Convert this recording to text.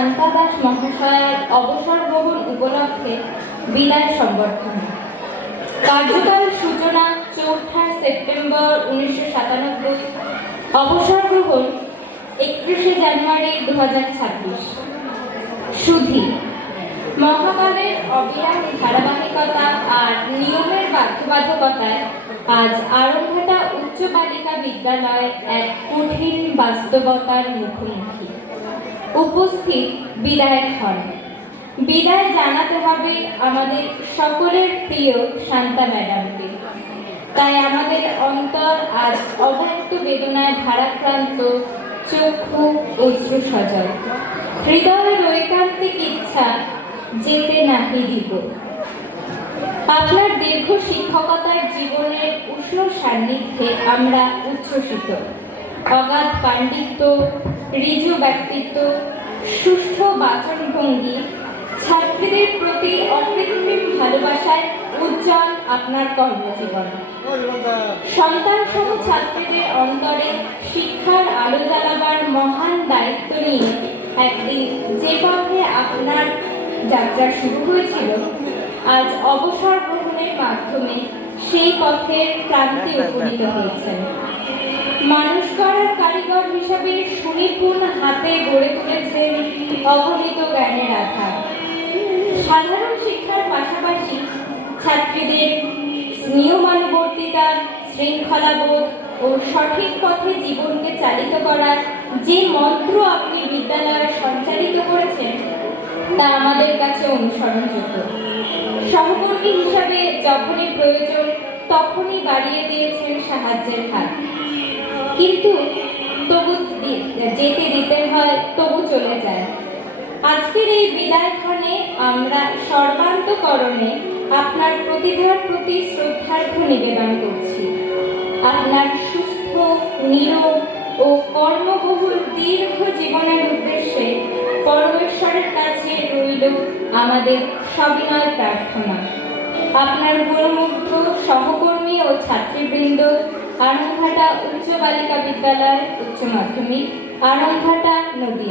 শান্তা দাস মহাশয়ের অবসর গ্রহণ উপলক্ষে বিদায় সংবর্ধনা। কার্যকাল সূচনা 4 সেপ্টেম্বর 1997, অবসর গ্রহণ 31 জানুয়ারি 2026। সুধী মহাকালের অবিরাম ধারাবাহিকতা আর নিয়মের বাধ্যবাধকতায় আজ আরংঘাটা উচ্চ বালিকা বিদ্যালয় এক কঠিন বাস্তবতার মুখোমুখি। উপস্থিত বিদায় ক্ষণ। বিদায় জানাতে হবে আমাদের সকলের প্রিয় শান্তা ম্যাডামকে। তাই আমাদের অন্তর আজ অব্যক্ত বেদনায় ভারাক্রান্ত, চক্ষু অশ্রু সজল, হৃদয়ের ঐকান্তিক ইচ্ছা যেতে নাহি দিব। আপনার দীর্ঘ শিক্ষকতার জীবনের উষ্ণ সান্নিধ্যে আমরা উচ্ছ্বসিত। অগাধ পাণ্ডিত্য, ঋজু ব্যক্তিত্ব, সুষ্ঠু বাচনভঙ্গি, ছাত্রীদের প্রতি অকৃত্রিম ভালোবাসায় উজ্জ্বল আপনার কর্মজীবন। সন্তান সহ ছাত্রীদের অন্তরে শিক্ষার আলো জ্বালাবার মহান দায়িত্ব নিয়ে একদিন যে পথে আপনার যাত্রা শুরু হয়েছিল, আজ অবসর গ্রহণের মাধ্যমে সেই পথের প্রান্তে উপনীত হয়েছেন। মানুষ গড়ার কারিগর হিসাবে সুনিপুণ হাতে গড়ে তুলেছেন অগণিত জ্ঞানের আধার। সাধারণ শিক্ষার পাশাপাশি ছাত্রীদের নিয়মানুবর্তিতা, শৃঙ্খলাবোধ ও সঠিক পথে জীবনকে চালিত করার যে মন্ত্র আপনি বিদ্যালয়ে সঞ্চালিত করেছেন, তা আমাদের কাছে অনুসরণযোগ্য। সহকর্মী হিসাবে যখনই প্রয়োজন তখনই বাড়িয়ে দিয়েছেন সাহায্যের হাত। কিন্তু তবু যেতে দিতে হয়, তবু চলে যায়। আজকের এই বিদায় ক্ষণে আমরা সর্বান্তকরণে আপনার প্রতিভার প্রতি শ্রদ্ধার্ঘ্য নিবেদন করছি। আপনার সুস্থ, নীরব ও কর্মবহুল দীর্ঘ জীবনের উদ্দেশ্যে পরমেশ্বরের কাছে রইল আমাদের সবিনয় প্রার্থনা। আপনার গুণমুগ্ধ সহকর্মী ও ছাত্রীবৃন্দ, আরংঘাটা উচ্চ বালিকা বিদ্যালয় উচ্চ মাধ্যমিক, আরংঘাটা, নদিয়া।